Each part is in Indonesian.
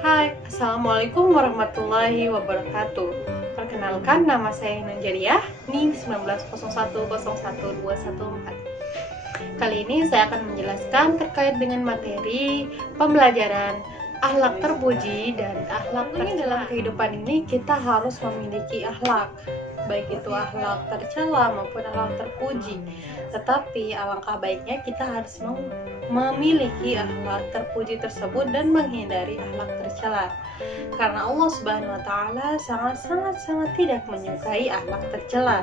Hai, Assalamualaikum warahmatullahi wabarakatuh. Perkenalkan, nama saya Nunjariah, NIM 1901011214. Kali ini saya akan menjelaskan terkait dengan materi pembelajaran akhlak terpuji dan akhlak tercela. Dalam kehidupan ini kita harus memiliki akhlak, baik itu akhlak tercela maupun akhlak terpuji. Tetapi alangkah baiknya kita harus memiliki akhlak terpuji tersebut dan menghindari akhlak tercela. Karena Allah Subhanahu wa taala sangat tidak menyukai akhlak tercela.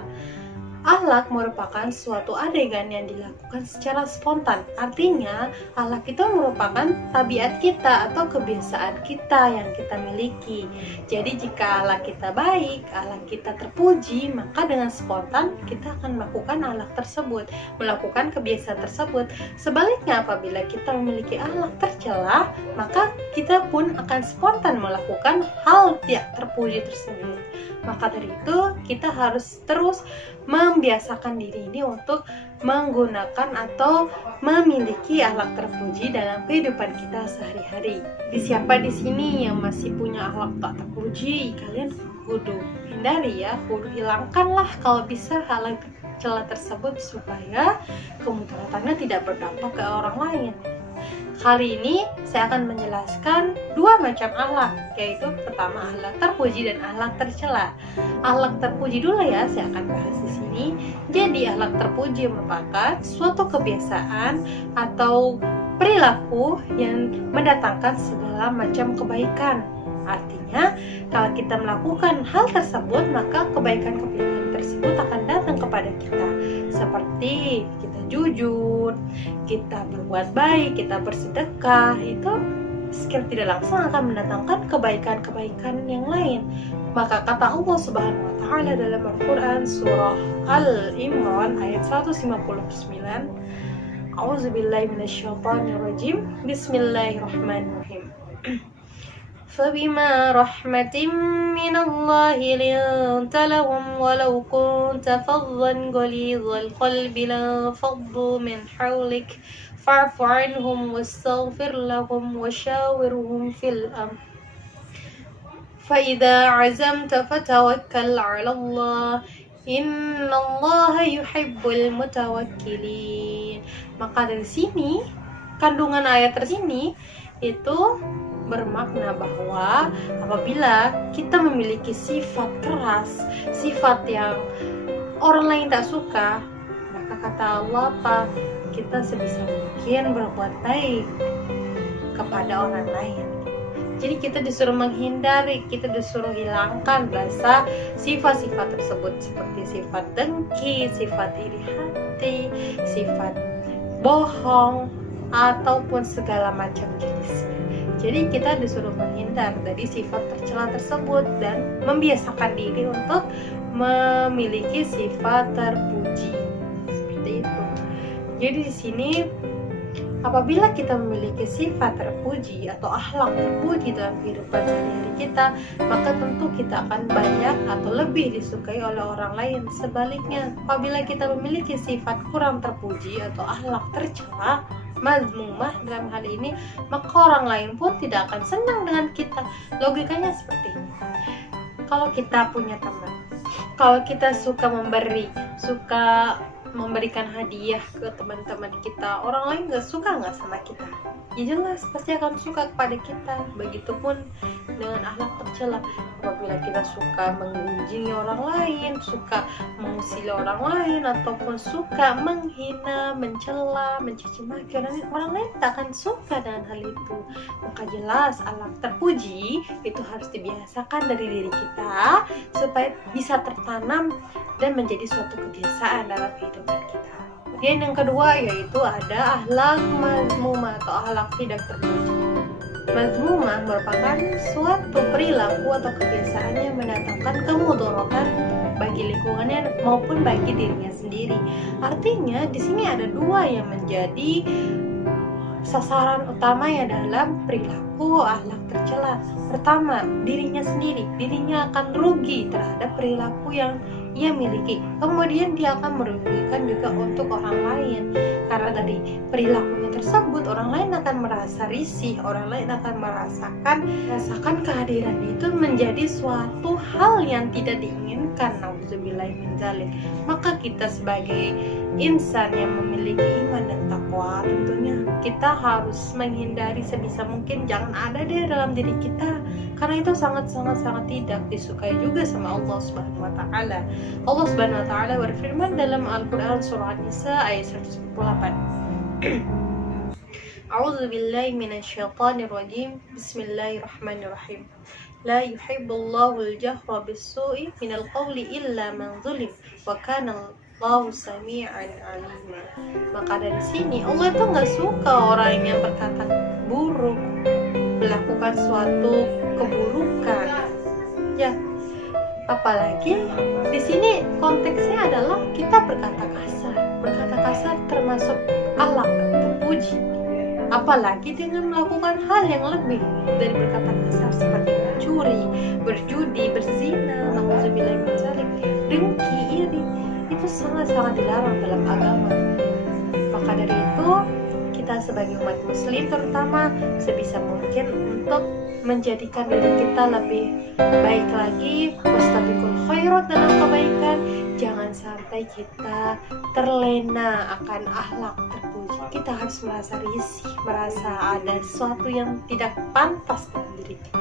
Akhlak merupakan suatu adegan yang dilakukan secara spontan. Artinya, akhlak itu merupakan tabiat kita atau kebiasaan kita yang kita miliki. Jadi, jika akhlak kita baik, akhlak kita terpuji, maka dengan spontan kita akan melakukan akhlak tersebut, melakukan kebiasaan tersebut. Sebaliknya, apabila kita memiliki akhlak tercela, maka kita pun akan spontan melakukan hal tidak terpuji tersebut. Maka dari itu, kita harus terus membiasakan diri ini untuk menggunakan atau memiliki akhlak terpuji dalam kehidupan kita sehari-hari. Siapa di sini yang masih punya akhlak tak terpuji, kalian kudu hindari ya, kudu hilangkanlah kalau bisa akhlak tercela tersebut supaya kemudaratannya tidak berdampak ke orang lain. Kali ini saya akan menjelaskan dua macam akhlak, yaitu pertama akhlak terpuji dan akhlak tercela. Akhlak terpuji dulu ya, saya akan bahas di sini. Jadi akhlak terpuji merupakan suatu kebiasaan atau perilaku yang mendatangkan segala macam kebaikan. Artinya, kalau kita melakukan hal tersebut, maka kebaikan-kebaikan tersebut akan datang kepada kita. Seperti kita jujur, kita berbuat baik, kita bersedekah, itu secara tidak langsung akan mendatangkan kebaikan-kebaikan yang lain. Maka kata Allah Subhanahu wa taala dalam Al-Qur'an surah Al-Imran ayat 159, A'udzubillahi minasyaitonirrajim. Bismillahirrahmanirrahim. فبما رحمة من الله لنت لهم ولو كنت فظا غليظ القلب لانفضوا من حولك فاعف عنهم واستغفر لهم وشاورهم في الأمر فإذا عزمت فتوكل على الله إن الله يحب المتوكلين. Maka dari sini kandungan ayat tersini itu bermakna bahwa apabila kita memiliki sifat keras, sifat yang orang lain tak suka, maka kata Allah kita sebisa mungkin berbuat baik kepada orang lain. Jadi kita disuruh menghindari, kita disuruh hilangkan rasa sifat-sifat tersebut, seperti sifat dengki, sifat iri hati, sifat bohong, ataupun segala macam jenisnya. Jadi kita disuruh menghindar dari sifat tercela tersebut dan membiasakan diri untuk memiliki sifat terpuji. Seperti itu. Jadi di sini apabila kita memiliki sifat terpuji atau akhlak terpuji dalam kehidupan sehari-hari kita, maka tentu kita akan banyak atau lebih disukai oleh orang lain. Sebaliknya, apabila kita memiliki sifat kurang terpuji atau akhlak tercela, mazmumah dalam hal ini, maka orang lain pun tidak akan senang dengan kita. Logikanya seperti ini. Kalau kita punya teman, kalau kita suka memberikan hadiah ke teman-teman kita, orang lain suka nggak sama kita? Ya jelas pasti akan suka kepada kita. Begitupun dengan akhlak tercela. Apabila kita suka menggunjingi orang lain, suka mengusili orang lain, ataupun suka menghina, mencela, mencaci maki orang lain tak akan suka dengan hal itu. Maka jelas akhlak terpuji itu harus dibiasakan dari diri kita supaya bisa tertanam dan menjadi suatu kebiasaan dalam kehidupan kita. Kemudian yang kedua yaitu ada akhlak mazmumah atau akhlak tidak terpuji. Mazmumah merupakan suatu perilaku atau kebiasaan yang mendatangkan kemudaratan bagi lingkungannya maupun bagi dirinya sendiri. Artinya di sini ada dua yang menjadi sasaran utamanya dalam perilaku akhlak tercela. Pertama, dirinya sendiri, dirinya akan rugi terhadap perilaku yang ia miliki. Kemudian dia akan merugikan juga untuk orang lain, karena dari perilakunya tersebut orang lain akan merasa risih, orang lain akan merasakan kehadiran itu menjadi suatu hal yang tidak diinginkan. Nauzubillahi min dzalik. Maka kita sebagai insan yang memiliki iman dan takwa, tentunya kita harus menghindari sebisa mungkin jangan ada di dalam diri kita, karena itu sangat tidak disukai juga sama Allah Subhanahu wa taala. Allah Subhanahu wa taala berfirman dalam Al-Qur'an surah An-Nisa ayat 148. A'udzu billahi minasyaitonir rajim. Bismillahirrahmanirrahim. La yuhibbullahu al-jahra bis-su'i minal qawli illa man zulim wa kana Allahu sami'an 'alima. Maka dari sini Allah itu nggak suka orang yang berkata buruk, melakukan suatu keburukan. Ya, apalagi di sini konteksnya adalah kita berkata kasar. Berkata kasar termasuk akhlak terpuji. Apalagi dengan melakukan hal yang lebih dari berkata kasar seperti mencuri, berjudi, berzina, nauzubillahi min dzalik, dengki, iri. Itu sangat dilarang dalam agama. Maka dari itu kita sebagai umat muslim terutama sebisa mungkin untuk menjadikan diri kita lebih baik lagi, wastabiqul khairat dalam kebaikan. Jangan sampai kita terlena akan akhlak terpuji. Kita harus merasa risih, merasa ada sesuatu yang tidak pantas dalam diri kita.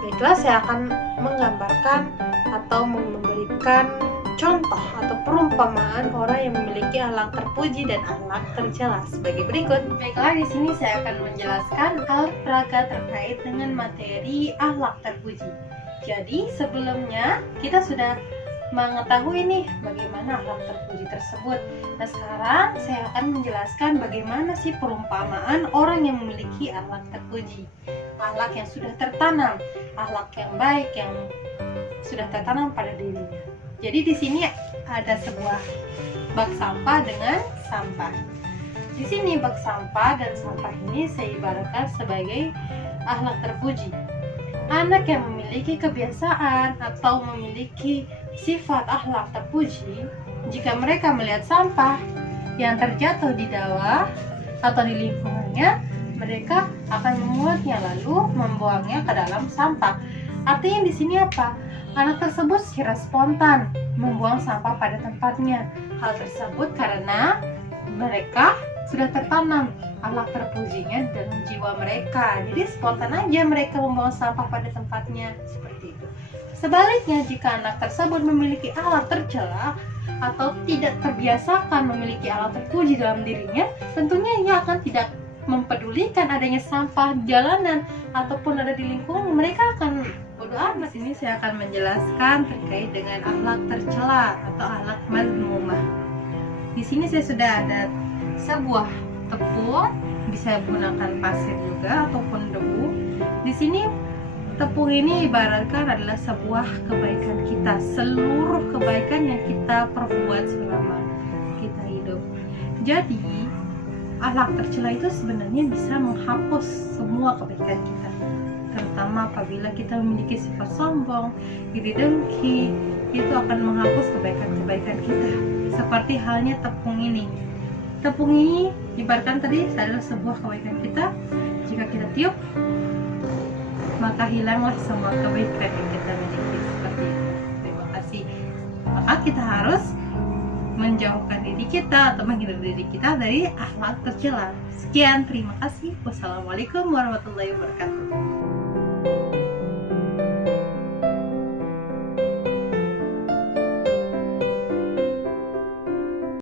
Baiklah, saya akan menggambarkan atau memberikan contoh atau perumpamaan orang yang memiliki akhlak terpuji dan akhlak tercela sebagai berikut. Baiklah, di sini saya akan menjelaskan hal peraga terkait dengan materi akhlak terpuji. Jadi sebelumnya kita sudah mengetahui nih bagaimana akhlak terpuji tersebut. Nah, sekarang saya akan menjelaskan bagaimana sih perumpamaan orang yang memiliki akhlak terpuji. Akhlak yang sudah tertanam, akhlak yang baik yang sudah tertanam pada dirinya. Jadi di sini ada sebuah bak sampah dengan sampah. Di sini bak sampah dan sampah ini saya ibaratkan sebagai akhlak terpuji. Anak yang memiliki kebiasaan atau memiliki sifat akhlak terpuji, jika mereka melihat sampah yang terjatuh di bawah atau di lingkungannya, mereka akan memungutannya lalu membuangnya ke dalam sampah. Artinya di sini apa? Anak tersebut secara spontan membuang sampah pada tempatnya. Hal tersebut karena mereka sudah tertanam akhlak terpujinya dalam jiwa mereka. Jadi spontan aja mereka membuang sampah pada tempatnya, seperti itu. Sebaliknya, jika anak tersebut memiliki akhlak tercela atau tidak terbiasakan memiliki akhlak terpuji dalam dirinya, tentunya ia akan tidak mempedulikan adanya sampah di jalanan ataupun ada di lingkungan. Mereka akan bodoh amat. Ini saya akan menjelaskan terkait dengan akhlak tercela atau akhlak mazmumah. Di sini saya sudah ada sebuah tepung, bisa gunakan pasir juga ataupun debu. Di sini tepung ini ibaratkan adalah sebuah kebaikan kita, seluruh kebaikan yang kita perbuat selama kita hidup. Jadi akhlak tercela itu sebenarnya bisa menghapus semua kebaikan kita, terutama apabila kita memiliki sifat sombong, iri dengki, itu akan menghapus kebaikan-kebaikan kita. Seperti halnya tepung ini. Tepung ini ibaratkan tadi adalah sebuah kebaikan kita. Jika kita tiup, maka hilanglah semua kebaikan yang kita miliki. Seperti itu. Terima kasih. Maka kita harus menjauhkan diri kita atau menghindari diri kita dari akhlak tercela. Sekian, terima kasih. Wassalamualaikum warahmatullahi wabarakatuh.